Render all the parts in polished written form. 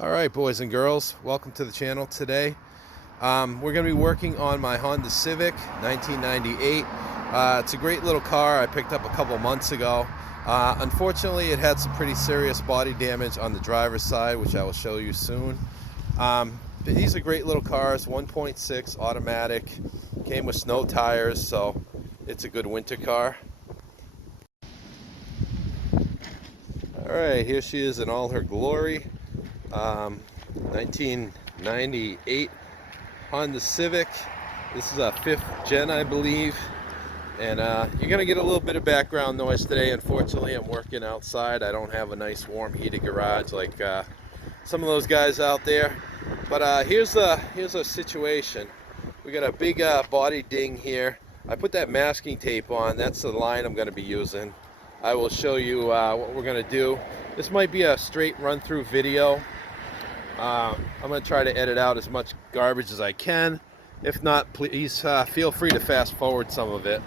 All right, boys and girls, welcome to the channel today. We're going to be working on my Honda Civic 1998. It's a great little car I picked up a couple months ago. Unfortunately, it had some pretty serious body damage on the driver's side, which I will show you soon. But these are great little cars, 1.6 automatic, came with snow tires, so it's a good winter car. All right, here she is in all her glory. 1998 Honda Civic. This is a 5th gen, I believe. And you're going to get a little bit of background noise today. Unfortunately, I'm working outside. I don't have a nice warm heated garage like some of those guys out there. But here's our situation. We got a big body ding here. I put that masking tape on. That's the line I'm going to be using. I will show you what we're going to do. This might be a straight run-through video. I'm going to try to edit out as much garbage as I can. If not, please feel free to fast forward some of it.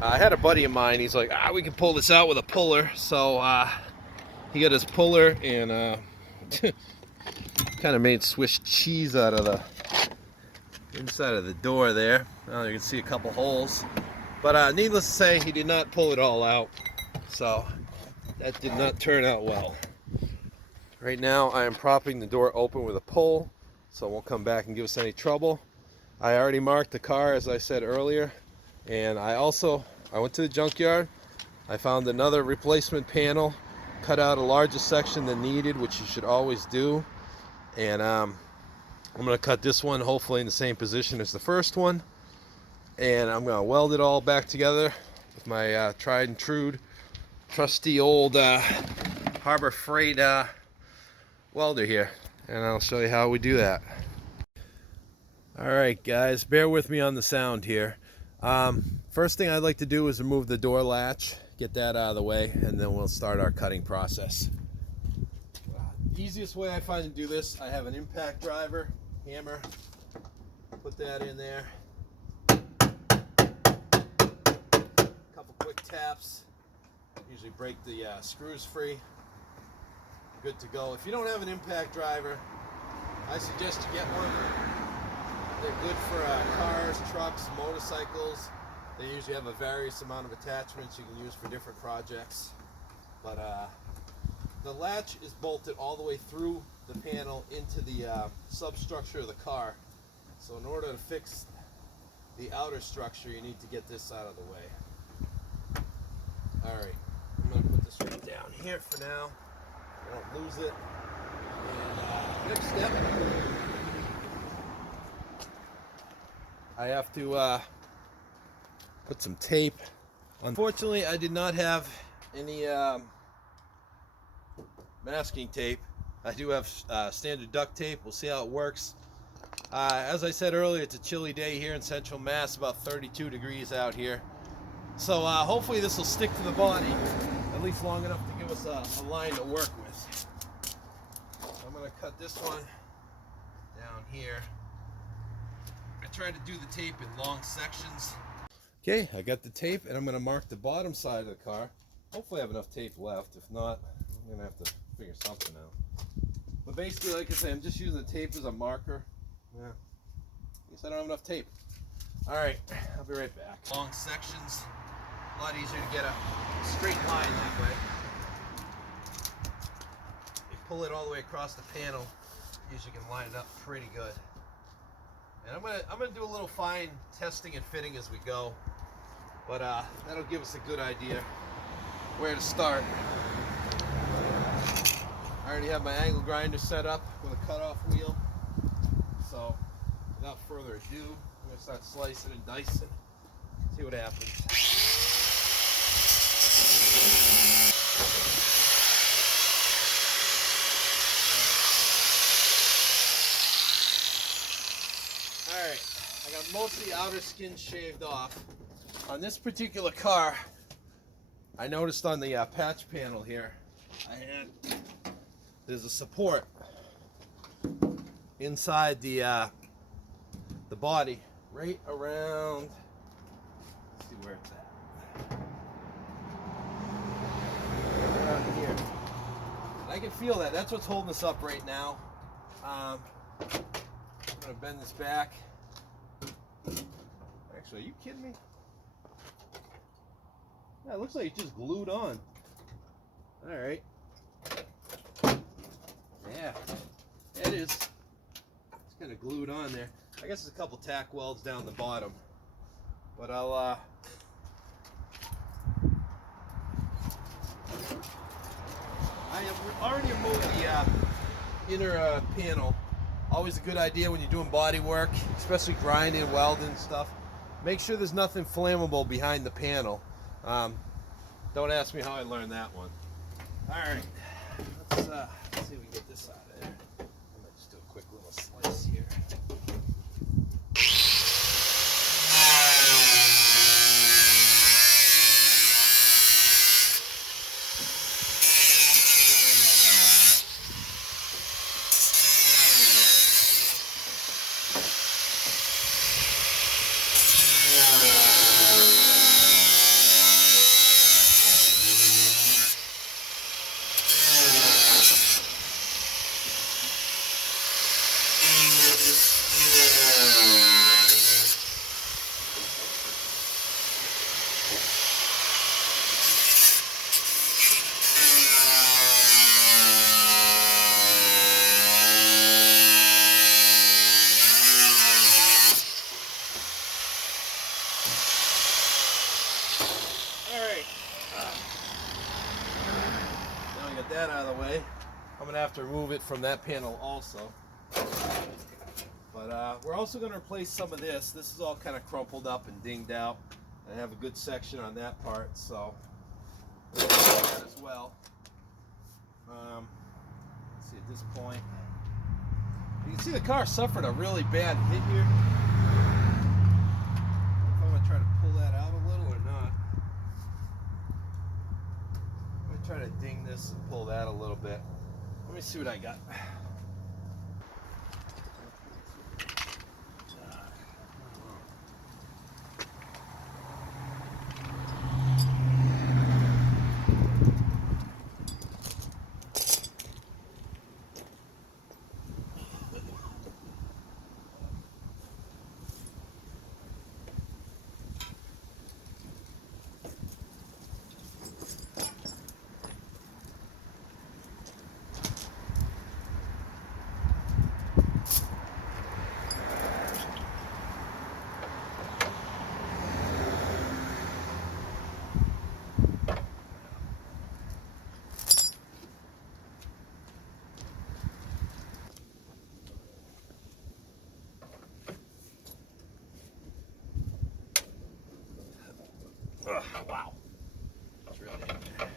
I had a buddy of mine, he's like, we can pull this out with a puller. So he got his puller and kind of made Swiss cheese out of the inside of the door there. Now you can see a couple holes. But needless to say, he did not pull it all out. So that did not turn out well. Right now I am propping the door open with a pole so it won't come back and give us any trouble. I already marked the car, as I said earlier, and I went to the junkyard. I found another replacement panel, cut out a larger section than needed, which you should always do, and I'm going to cut this one hopefully in the same position as the first one, and I'm going to weld it all back together with my tried and true trusty old Harbor Freight welder here, and I'll show you how we do that. Alright guys, bear with me on the sound here. First thing I'd like to do is remove the door latch, get that out of the way, and then we'll start our cutting process. The easiest way I find to do this, I have an impact driver, hammer, put that in there, couple quick taps, usually break the screws free. Good to go. If you don't have an impact driver, I suggest you get one. They're good for cars, trucks, motorcycles. They usually have a various amount of attachments you can use for different projects. But the latch is bolted all the way through the panel into the substructure of the car. So in order to fix the outer structure, you need to get this out of the way. Alright, I'm going to put this right down here for now. I don't lose it. And next step, I have to put some tape. Unfortunately, I did not have any masking tape. I do have standard duct tape. We'll see how it works. As I said earlier, it's a chilly day here in Central Mass, about 32 degrees out here. So hopefully this will stick to the body, at least long enough to give us a line to work with. So I'm going to cut this one down here. I try to do the tape in long sections. Okay, I got the tape, and I'm going to mark the bottom side of the car. Hopefully I have enough tape left. If not, I'm going to have to figure something out. But basically, like I say, I'm just using the tape as a marker. Yeah, I guess I don't have enough tape. Alright, I'll be right back. Long sections. A lot easier to get a straight line that way. You pull it all the way across the panel, usually can line it up pretty good. And I'm gonna do a little fine testing and fitting as we go, but that'll give us a good idea where to start. I already have my angle grinder set up with a cutoff wheel, so without further ado, I'm gonna start slicing and dicing, see what happens. Alright, I got most of the outer skin shaved off. On this particular car, I noticed on the patch panel here, there's a support inside the body, right around, let's see where it's at. Around here. I I can feel that. That's what's holding us up right now. I'm gonna bend this back. Actually, are you kidding me? Yeah, it looks like it's just glued on. All right. Yeah, it is. It's kind of glued on there. I guess there's a couple tack welds down the bottom, but I'll I have already removed the inner panel. Always a good idea when you're doing body work, especially grinding, welding stuff. Make sure there's nothing flammable behind the panel. Don't ask me how I learned that one. All right, let's see if we can get this out of there. I might just do a quick little slice here. That out of the way. I'm gonna have to remove it from that panel also, but we're also going to replace some of this. This is all kind of crumpled up and dinged out. I have a good section on that part, so we'll do that as well. Let's see, at this point you can see the car suffered a really bad hit here. If I'm going to try to pull that out a little or not. Try to ding this and pull that a little bit. Let me see what I got. Wow. That's really in there.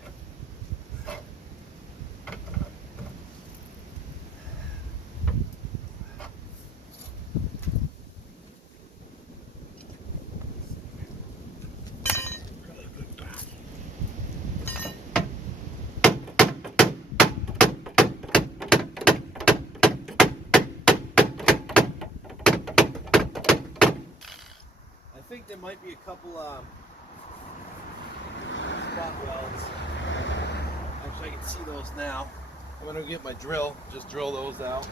Really good back. I think there might be a couple spot welds. Actually, I can see those now. I'm going to get my drill, just drill those out.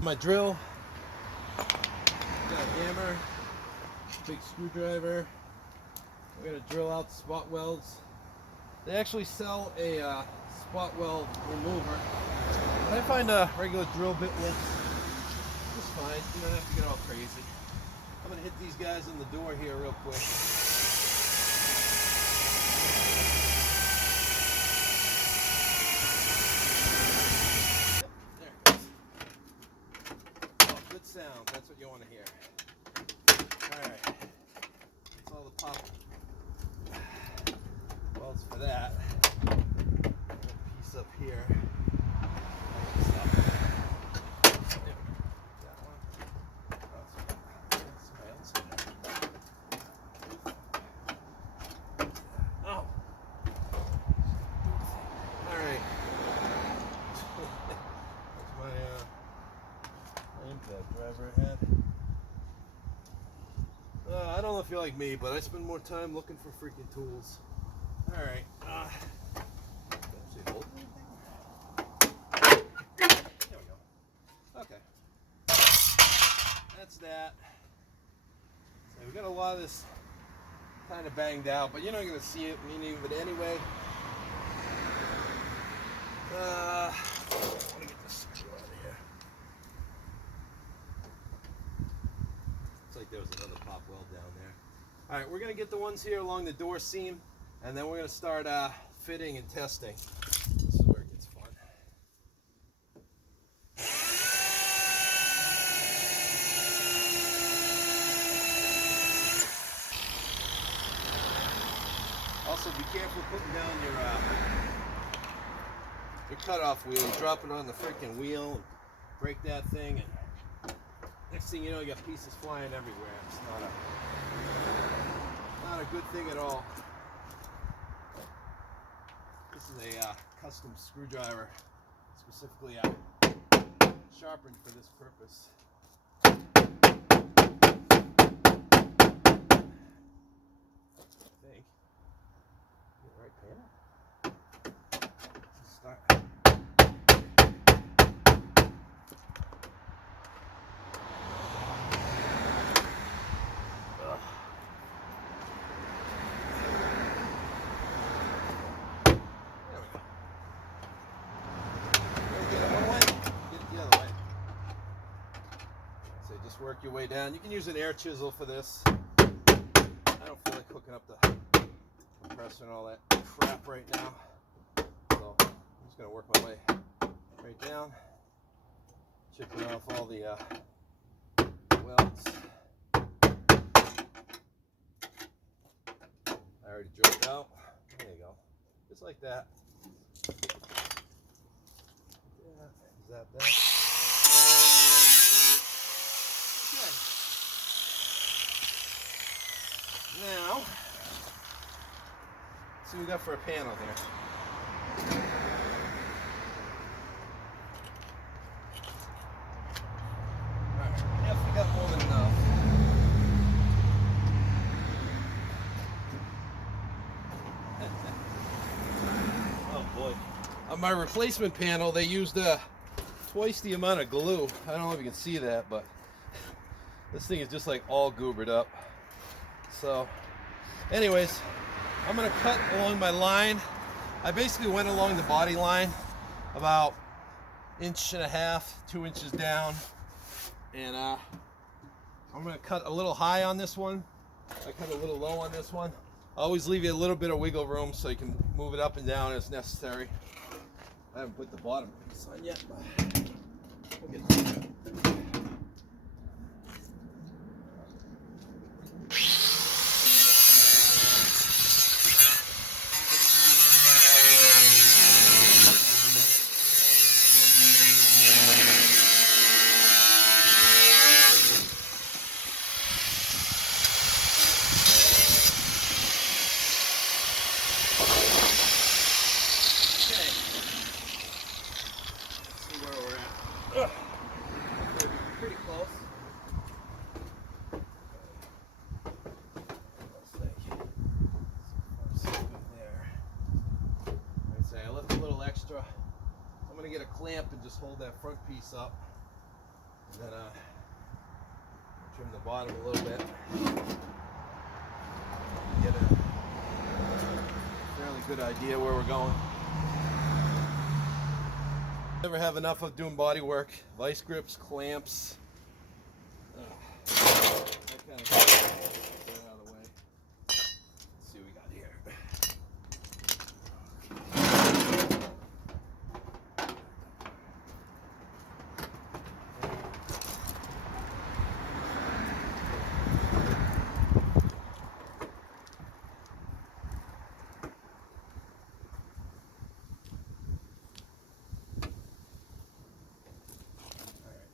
My drill, got a hammer, big screwdriver. I'm going to drill out the spot welds. They actually sell a spot weld remover. I find a regular drill bit will just fine. You don't have to get all crazy. I'm going to hit these guys in the door here real quick. There it goes. Oh, good sound. That's what you want to hear. Alright. That's all the pop welds for that. Piece up here. Driver ahead. I don't know if you're like me, but I spend more time looking for freaking tools. All right. Actually hold anything? There we go. Okay. That's that. So we got a lot of this kind of banged out, but you're not going to see it any of it anyway. I want to get this screw out of here. Looks like there was another pop weld down there. All right, we're going to get the ones here along the door seam, and then we're going to start fitting and testing. This is where it gets fun. Also, be careful putting down your cutoff wheel. You drop it on the freaking wheel and break that thing, and next thing you know, you got pieces flying everywhere. It's not a good thing at all. This is a custom screwdriver, specifically sharpened for this purpose. I think. Right panel. Start. Just work your way down. You can use an air chisel for this. I don't feel like hooking up the compressor and all that crap right now. So I'm just going to work my way right down, chipping off all the welds. I already drilled out. There you go. Just like that. Yeah, is that that? Now, let's see what we got for a panel here. Alright, definitely got more than enough. Oh boy. On my replacement panel, they used twice the amount of glue. I don't know if you can see that, but this thing is just like all goobered up. So, anyways, I'm going to cut along my line. I basically went along the body line about 1.5 inches, 2 inches down. And I'm going to cut a little high on this one. I cut a little low on this one. I always leave you a little bit of wiggle room so you can move it up and down as necessary. I haven't put the bottom piece on yet, but we'll get to that. Pretty close. There. I'd say I left a little extra. I'm going to get a clamp and just hold that front piece up. And then trim the bottom a little bit. Get a fairly good idea where we're going. Never have enough of doing body work. Vice grips, clamps. That kind of stuff. Get it out of the way. Let's see what we got here.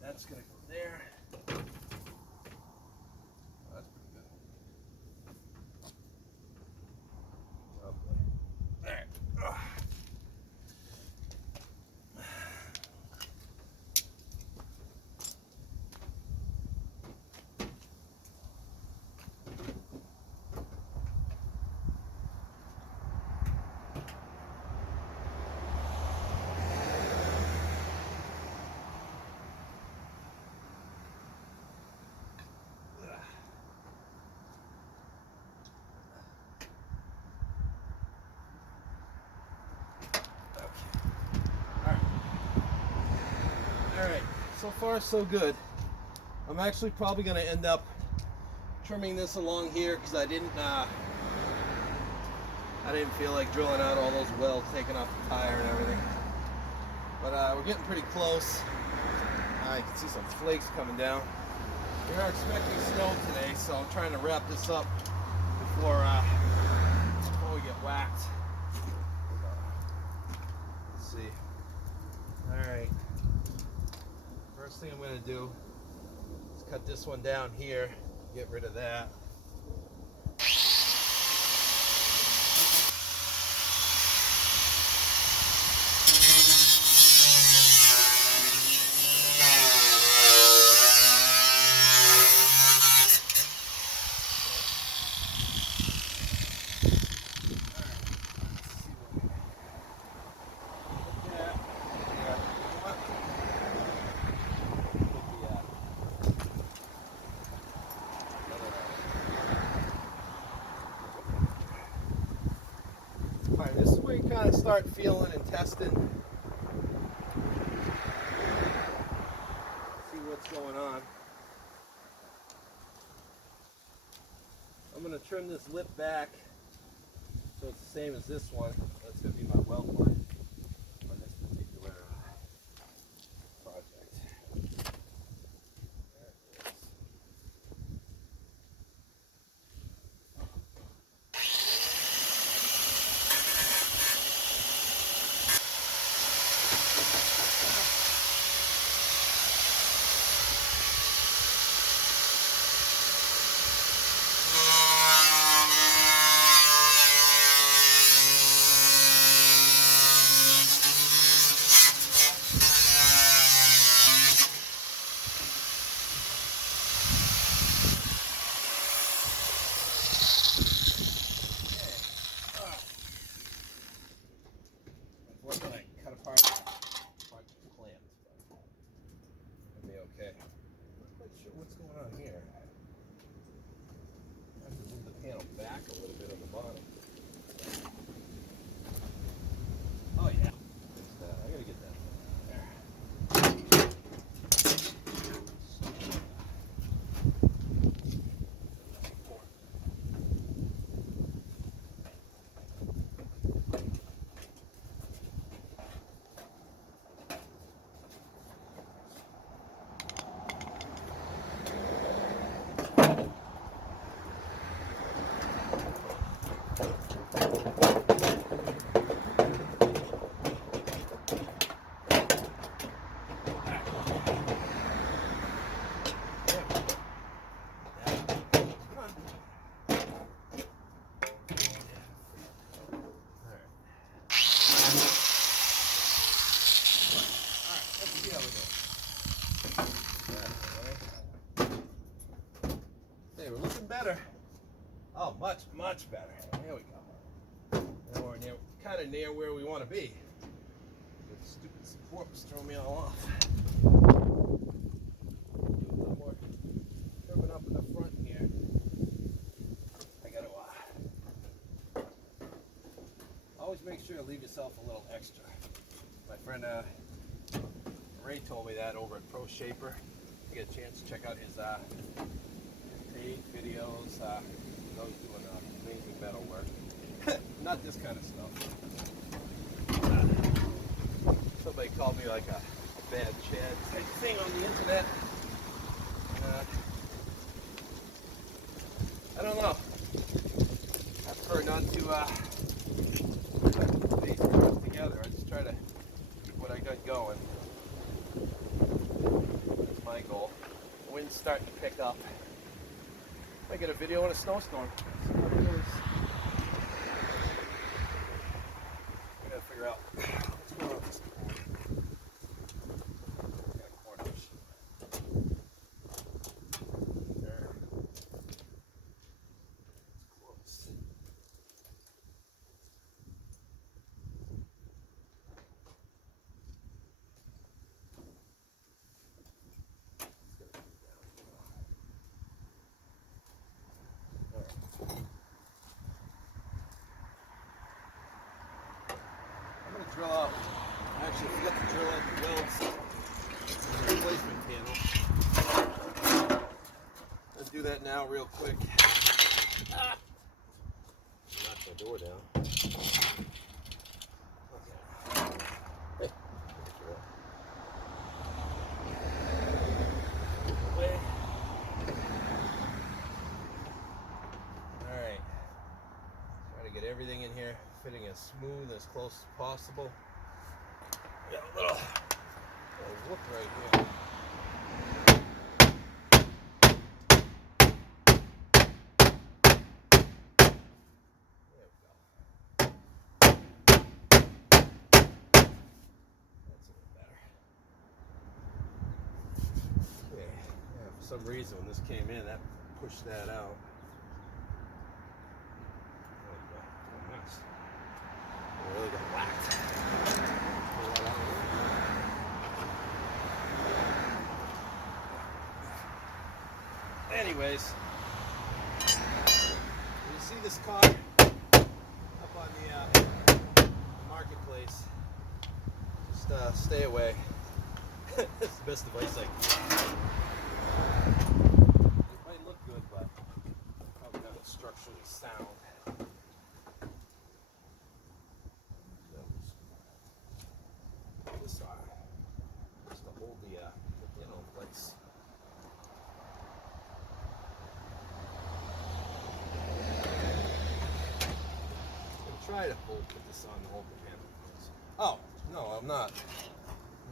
That's gonna go there. Oh, that's pretty good. Alright, so far so good. I'm actually probably going to end up trimming this along here because I didn't feel like drilling out all those welds, taking off the tire and everything. But we're getting pretty close. I can see some flakes coming down. We are expecting snow today, so I'm trying to wrap this up before we get whacked. Let's see. Alright. First thing I'm going to do is cut this one down here, get rid of that. Alright, this is where you kind of start feeling and testing. See what's going on. I'm going to trim this lip back so it's the same as this one. That's going to be my weld line on this particular project. There it is. Unfortunately, I cut apart the clamps, but it'll be okay. I'm not quite sure what's going on here. I have to move the panel back a little bit on the bottom. Oh yeah, I gotta get that there. We're looking better. Oh, much better. There we go. Now we're kind of near where we want to be. The stupid support was throwing me all off. Do a little more trimming up in the front here. I got to always make sure to leave yourself a little extra. My friend Ray told me that over at Pro Shaper. If you get a chance to check out his videos. He's always doing amazing metal work. Not this kind of stuff. Somebody called me like a bad Chad type thing on the internet. I don't know. I prefer not to put these parts together. I just try to keep what I got going. That's my goal. The wind's starting to pick up. I get a video in a snowstorm. See how it goes. I gotta figure out what's going on with this cord. Got a cord issue. There. It's close. Drill out. I actually forgot to drill out the welds replacement panel. Let's do that now real quick. Knock the door down. Okay. Alright. Try to get everything in here fitting as smooth, as close as possible. Got a little whoop right here. For some reason when this came in, that pushed that out. There we go. Oh, nice. I really got whacked. Pull that out. Anyways, you see this car up on the marketplace, just stay away. That's the best advice I can give. It might look good, but probably not structurally sound. This just to hold the panel in place. I'm gonna try to put this on to hold the panel in place. Oh no, I'm not.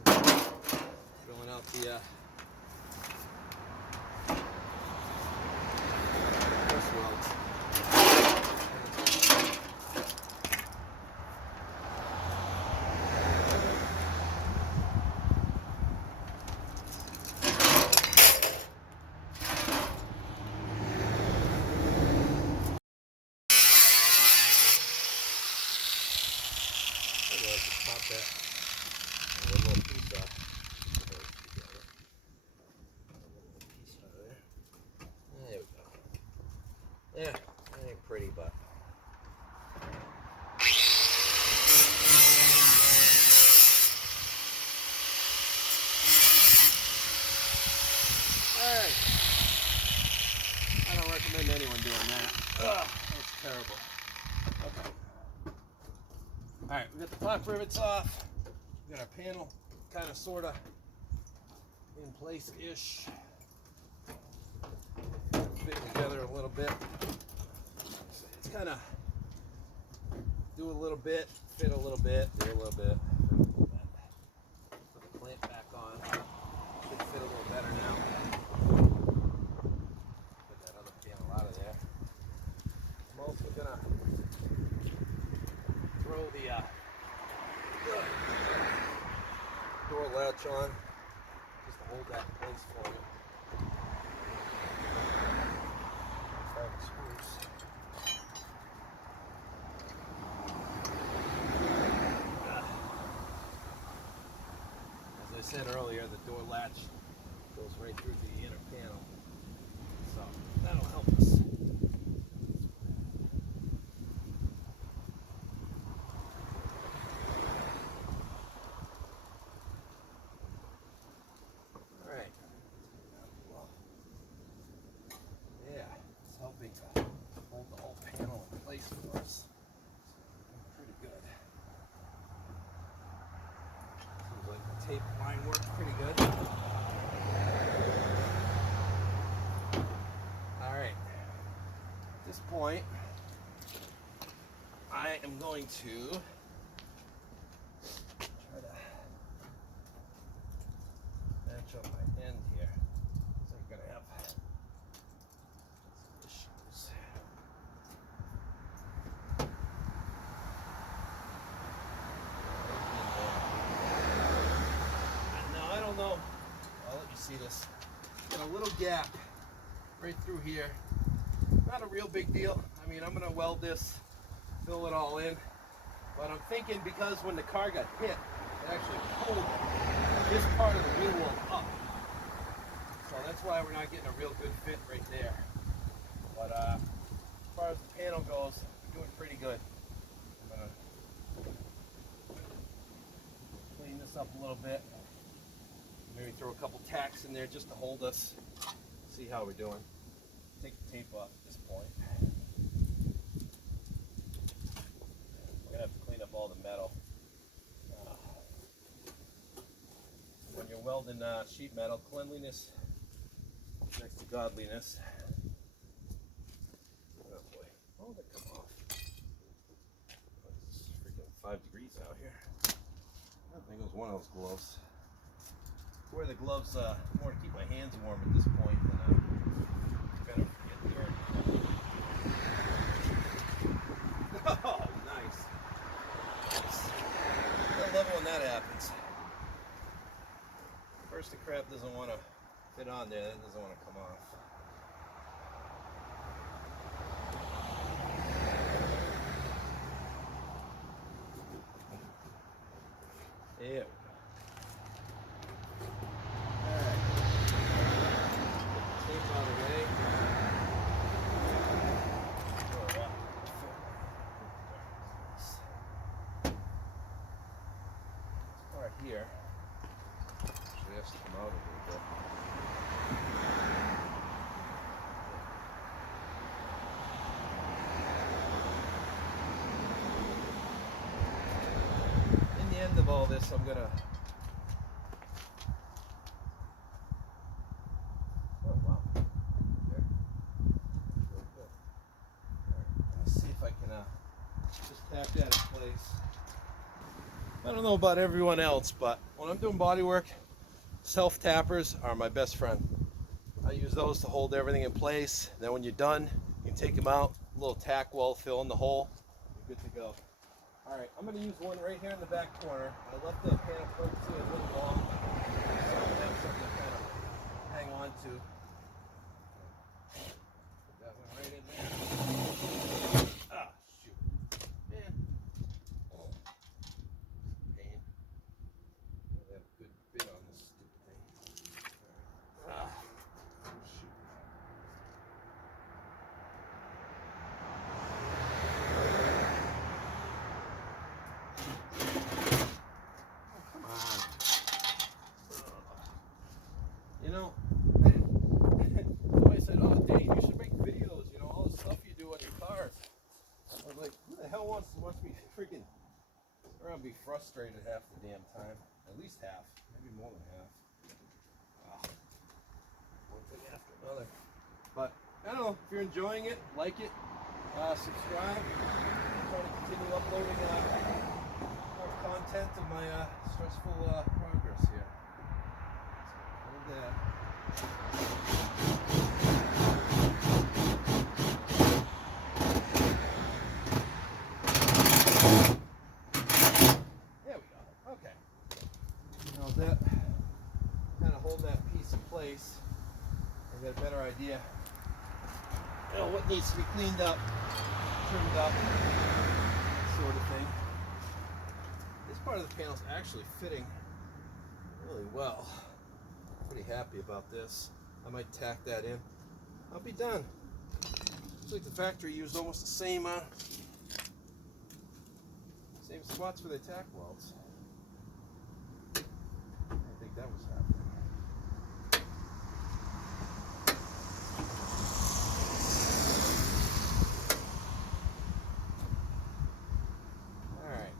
Drilling out the welds. Pop that little piece off. There we go. Yeah, that ain't pretty, but alright. I don't recommend anyone doing that. Ugh, that's terrible. Okay. Alright, we got the top rivets off. We got our panel kind of sort of in place-ish. Fit together a little bit. It's kind of do a little bit, fit a little bit, do a little bit. Put the clamp back on. Should fit a little better now. Put that other panel out of there. I'm also gonna throw the door latch on just to hold that in place for me. Find the screws. As I said earlier, the door latch goes right through the inner panel, so that'll help us. Alright. Yeah, it's helping to hold the whole panel in place for us. Pretty good. Seems like the tape line works pretty good. Alright. At this point, I am going to try to match up my end here. So I'm going to have some issues. Now, I don't know. I'll let you see this. Got a little gap right through here. Not a real big deal. I mean, I'm going to weld this, fill it all in. But I'm thinking because when the car got hit, it actually pulled this part of the wheel well up. So that's why we're not getting a real good fit right there. But as far as the panel goes, we're doing pretty good. I'm going to clean this up a little bit. Maybe throw a couple tacks in there just to hold us. See how we're doing. Take the tape off at this point. We're gonna have to clean up all the metal. When you're welding sheet metal, cleanliness next to godliness. Oh boy, oh they come off. It's freaking 5 degrees out here. I think it was one of those gloves. I wear the gloves more to keep my hands warm at this point than kind of get dirty. Oh, nice. I love it when that happens. First, the crap doesn't want to fit on there, then it doesn't want to come off. There we go. Alright. Get the tape out of the way. This part here actually has to come out a little bit. In the end of all this, I'm gonna. Oh wow! There. Real good. All right. Let me see if I can just tap that in place. I don't know about everyone else, but when I'm doing body work, self tappers are my best friend. I use those to hold everything in place. Then when you're done, you can take them out, a little tack weld, fill in the hole, you're good to go. All right, I'm going to use one right here in the back corner. I left the pan of Coke to a little long, so I have something to kind of hang on to. Put that one right in there. Ah, shoot. Man. Oh. Pain. I have a good bit on this stupid thing. All right. Ah. Shoot. You know, somebody said, oh, Dave, you should make videos, you know, all the stuff you do on your cars. I was like, who the hell wants to watch me freaking, or I'll be frustrated half the damn time. At least half, maybe more than half. One thing after another. But, I don't know, if you're enjoying it, like it, subscribe. I'm trying to continue uploading more content of my stressful progress here. There we go. Okay. Now that kind of hold that piece in place, I got a better idea. You know what needs to be cleaned up, trimmed up, sort of thing. This part of the panel is actually fitting really well. Pretty happy about this. I might tack that in. I'll be done. Looks like the factory used almost the same spots for their tack welds. I didn't think that was happening. Alright.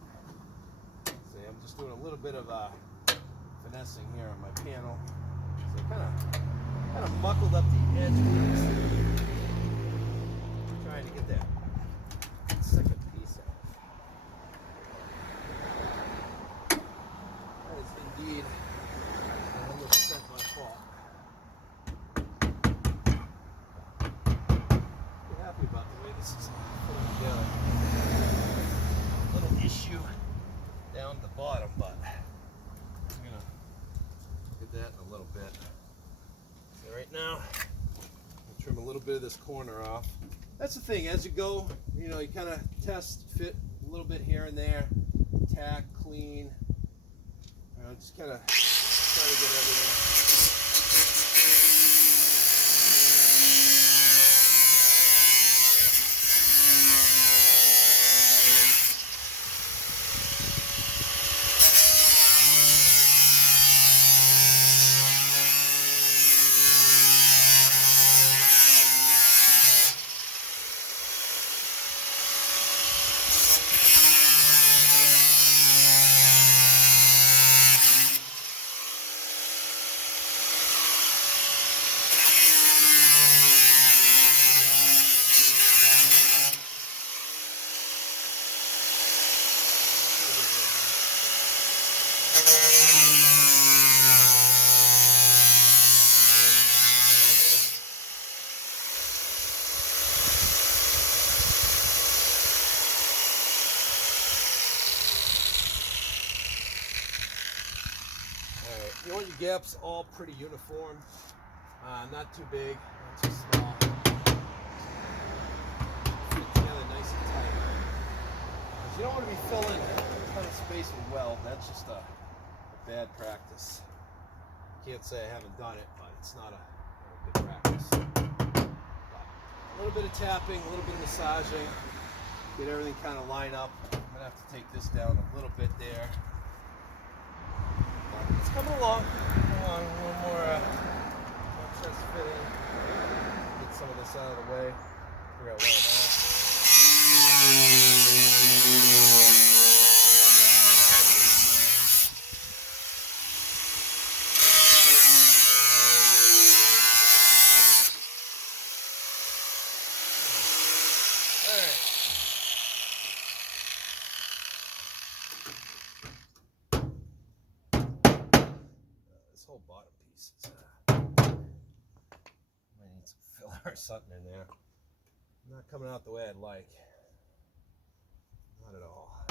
See, I'm just doing a little bit of finessing here on my panel. So kind of muckled up the edge of this. Trying to get that second piece out. That is indeed 100% my fault. Pretty happy about the way this is putting together. A little issue down at the bottom, but I'm gonna get that in a little bit. So right now, I'll trim a little bit of this corner off. That's the thing, as you go, you know, you kind of test, fit a little bit here and there, tack, clean, just kind of try to get everything. You want your gaps all pretty uniform, not too big, not too small. Fit it together nice and tight. Because you don't want to be filling a ton of space with weld. That's just a bad practice. Can't say I haven't done it, but it's not a good practice. But a little bit of tapping, a little bit of massaging, get everything kind of line up. I'm gonna have to take this down a little bit there. But it's coming along. Come on, a little more chest fitting. Get some of this out of the way. Figure out where I'm at. Whole bottom piece is might need some filler or something in there. Not coming out the way I'd like. Not at all.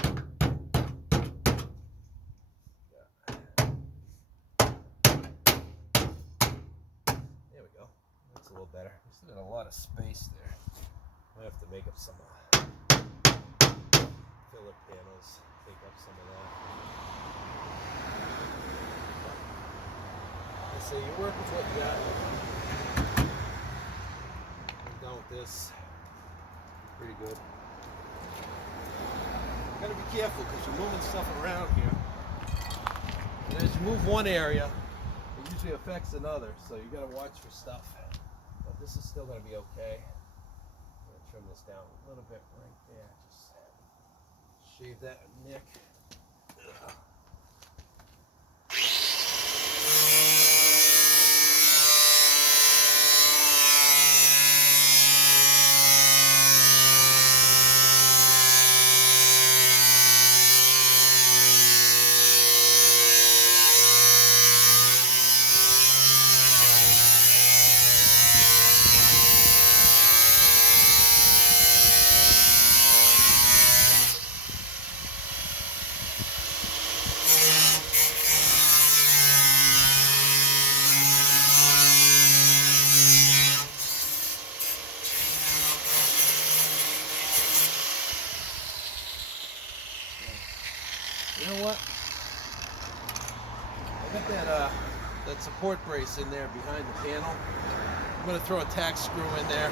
Yeah. There we go. That's a little better. We still got a lot of space there. Might have to make up some filler panels. Take up some of that. So you work with what you got. I'm done with this. Pretty good. You gotta be careful because you're moving stuff around here. And as you move one area, it usually affects another. So you gotta watch for stuff. But this is still gonna be okay. I'm gonna trim this down a little bit right there. Just shave that nick. Ugh. You know what? I got that support brace in there behind the panel. I'm going to throw a tack screw in there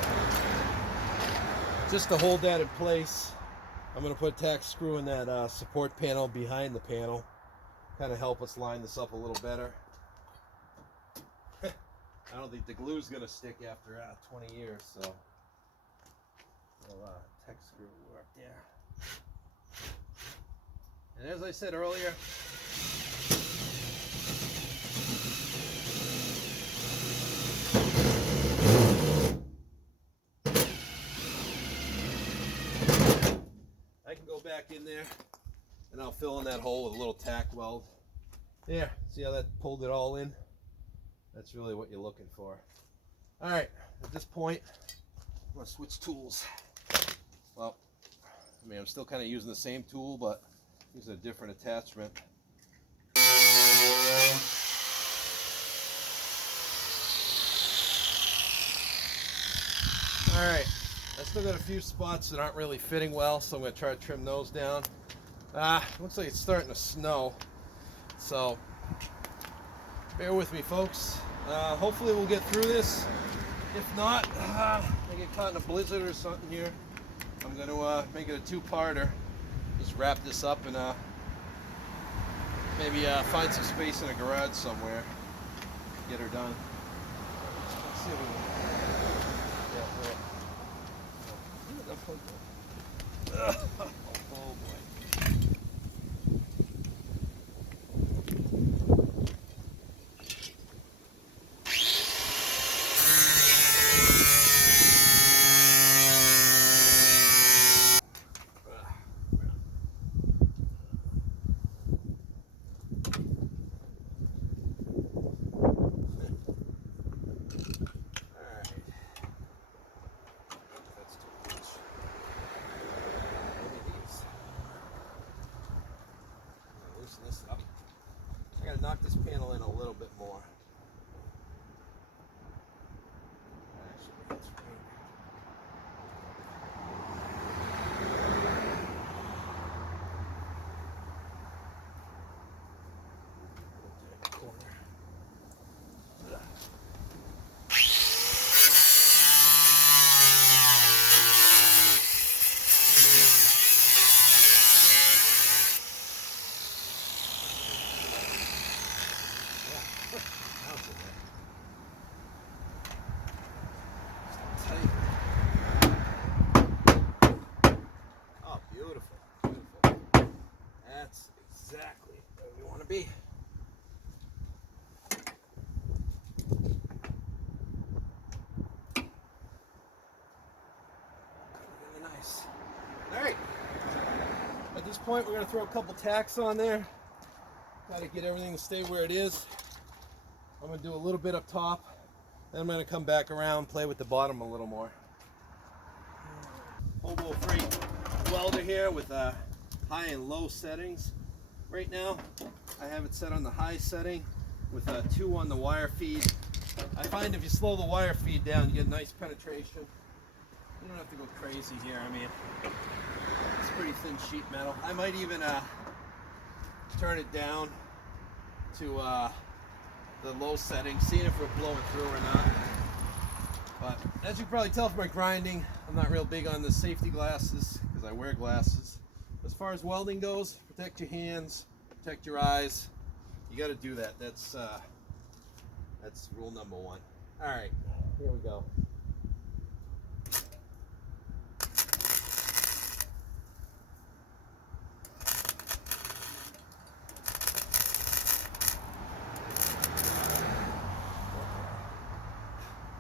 just to hold that in place. I'm going to put a tack screw in that support panel behind the panel. Kind of help us line this up a little better. I don't think the glue's going to stick after 20 years, so a tack screw will work there. And as I said earlier, I can go back in there and I'll fill in that hole with a little tack weld. There, see how that pulled it all in? That's really what you're looking for. All right, at this point, I'm gonna switch tools. Well, I mean, I'm still kind of using the same tool, but using a different attachment. Alright, I still got a few spots that aren't really fitting well, so I'm going to try to trim those down. Looks like it's starting to snow, so bear with me, folks. Hopefully we'll get through this. If not, I get caught in a blizzard or something here, I'm going to make it a two-parter. Just wrap this up and maybe find some space in a garage somewhere. Get her done. Let's see if we can. Oh boy. to knock this panel in a little bit more. Actually, that's right. Oh, beautiful, beautiful. That's exactly where we want to be. Really nice. All right. At this point, we're going to throw a couple tacks on there. Got to get everything to stay where it is. I'm going to do a little bit up top. Then I'm going to come back around, play with the bottom a little more. Hobo Freight welder here with high and low settings. Right now, I have it set on the high setting with 2 on the wire feed. I find if you slow the wire feed down, you get nice penetration. You don't have to go crazy here. I mean, it's pretty thin sheet metal. I might even turn it down to the low setting, seeing if we're blowing through or not. But as you can probably tell from my grinding, I'm not real big on the safety glasses because I wear glasses. As far as welding goes, protect your hands, protect your eyes. You got to do that. That's rule number 1. All right, here we go.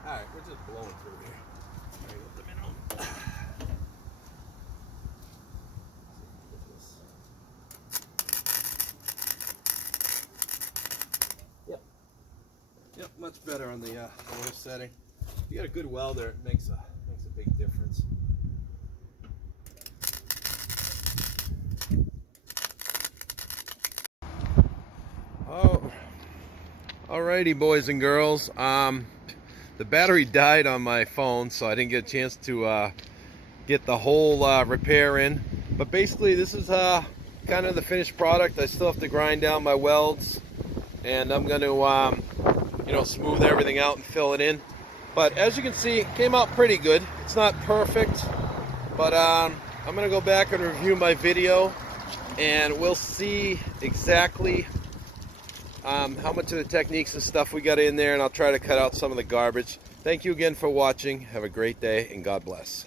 All right, we're just blowing through here. There you go, the minimum. Yep. Yep, much better on the low setting. If you got a good welder, it makes a big difference. Oh, alrighty, boys and girls. The battery died on my phone, so I didn't get a chance to get the whole repair in. But basically, this is kind of the finished product. I still have to grind down my welds, and I'm going to, smooth everything out and fill it in. But as you can see, it came out pretty good. It's not perfect, but I'm going to go back and review my video, and we'll see exactly how much of the techniques and stuff we got in there, and I'll try to cut out some of the garbage. Thank you again for watching. Have a great day, and God bless.